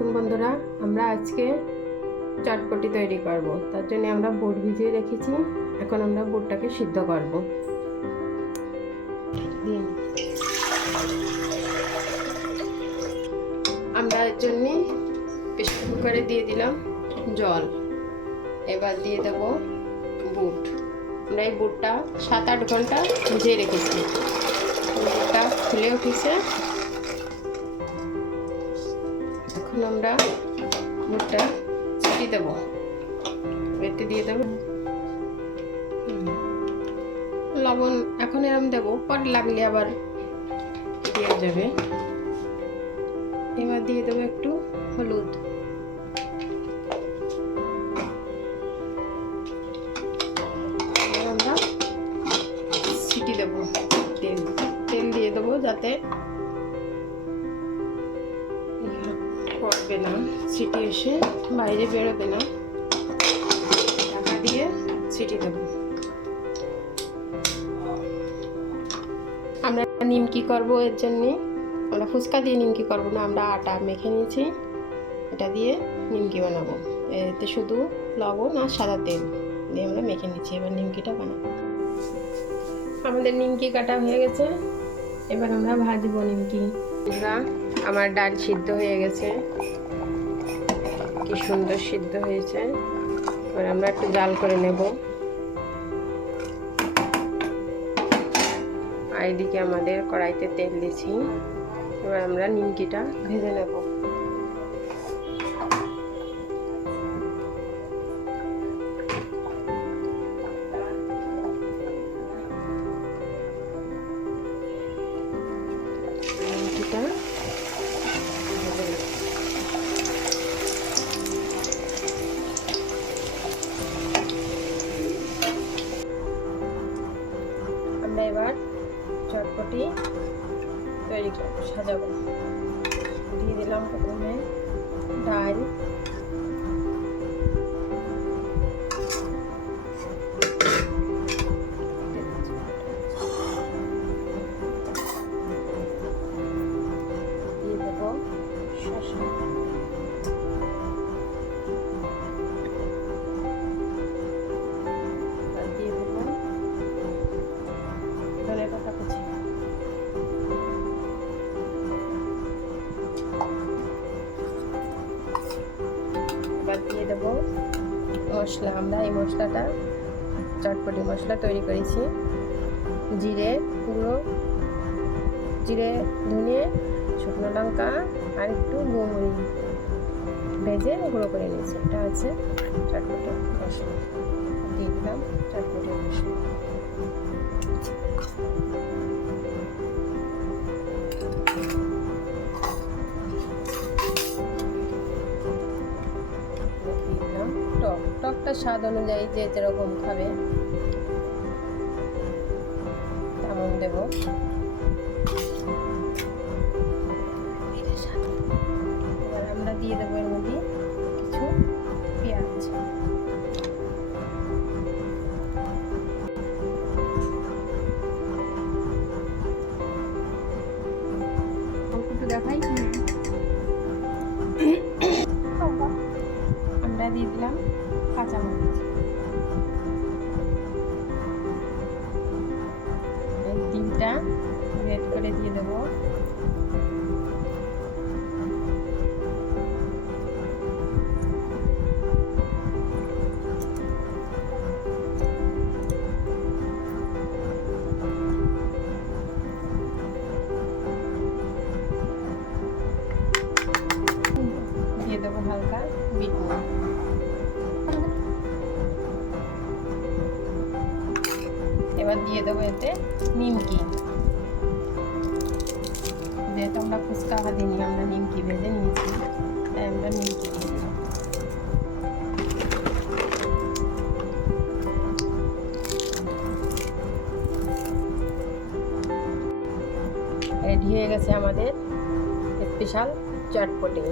দেখুন বন্ধুরা, আমরা আজকে চটপটি তৈরি করব। তার জন্য আমরা বুট ভিজিয়ে রেখেছি। এখন আমরা বুটটাকে সিদ্ধ করব। আমরা এর জন্য প্রেসার কুকারে দিয়ে দিলাম জল। এবার দিয়ে দেব বুট। আমরা এই বুটটা 7-8 ঘন্টা ভিজিয়ে রেখেছি। বুটটা ফুলে উঠেছে। এখন আমরা বুটটা ছিটি দেব। এতে দিয়ে দেব লবণ। এখন এরম দেব, পরে লাগলে আবার দেওয়া যাবে। এবার দিয়ে দেবো একটু হলুদ। আমরা ছিটি দেব তেল। তেল দিয়ে দেবো যাতে পড়বে না, ছিটি এসে বাইরে বেরোবে না। ঢাকা দিয়ে ছিটি দেব। আমরা নিমকি করব। এর জন্যে আমরা ফুচকা দিয়ে নিমকি করব না, আমরা আটা মেখে নিয়েছি। এটা দিয়ে নিমকি বানাবো। এতে শুধু লবণ আর সাদা তেল দিয়ে আমরা মেখে নিচ্ছি। এবার নিমকিটা বানাবো। আমাদের নিমকি কাটা হয়ে গেছে। এবার আমরা ভাজবো নিমকি। আমার ডাল সিদ্ধ হয়ে গেছে, কি সুন্দর সিদ্ধ হয়েছে। এবার আমরা একটু জাল করে নেব। আর এদিকে আমাদের কড়াইতে তেল দিয়েছি। এবার আমরা নিমকিটা ভেজে নেব। নিমকিটা আমরা এবার চটপটি তৈরি করব, সাজাবো। দিয়ে দিলাম প্রথমে ডাল, দিয়ে দেবো শসা, আর দিয়ে দেবো ধনে পাতা কুচি। এবার দিয়ে দেবো মশলা। আমরা এই মশলাটা চটপটি মশলা তৈরি করেছি। জিরে গুঁড়ো, জিরে, ধনে, শুকনো লঙ্কা আর একটু গোলমরিচ ভেজে গুঁড়ো করে নিয়েছি। এটা হচ্ছে চটপটি মশলা। দিয়ে দিলাম চটপটি মশলা। টকটা স্বাদ অনুযায়ী যে যেরকম খাবে তেমন দেব। এবার আমরা দিয়ে দেবো এর মধ্যে কিছু পেঁয়াজ। একটু দেখাই। আমরা দিয়ে দিলাম কাঁচামরিচ। ডিমটা গ্রেট করে দিয়ে দেবো। দিয়ে দেবো হালকা বিট নুন। এবার দিয়ে দেবো এতে নিমকি। যেহেতু আমরা ফুচকা দিইনি, আমরা নিমকি ভেজে নিয়েছি, তাই আমরা নিমকি দিয়ে দিলাম। রেডি হয়ে গেছে আমাদের স্পেশাল চটপটি।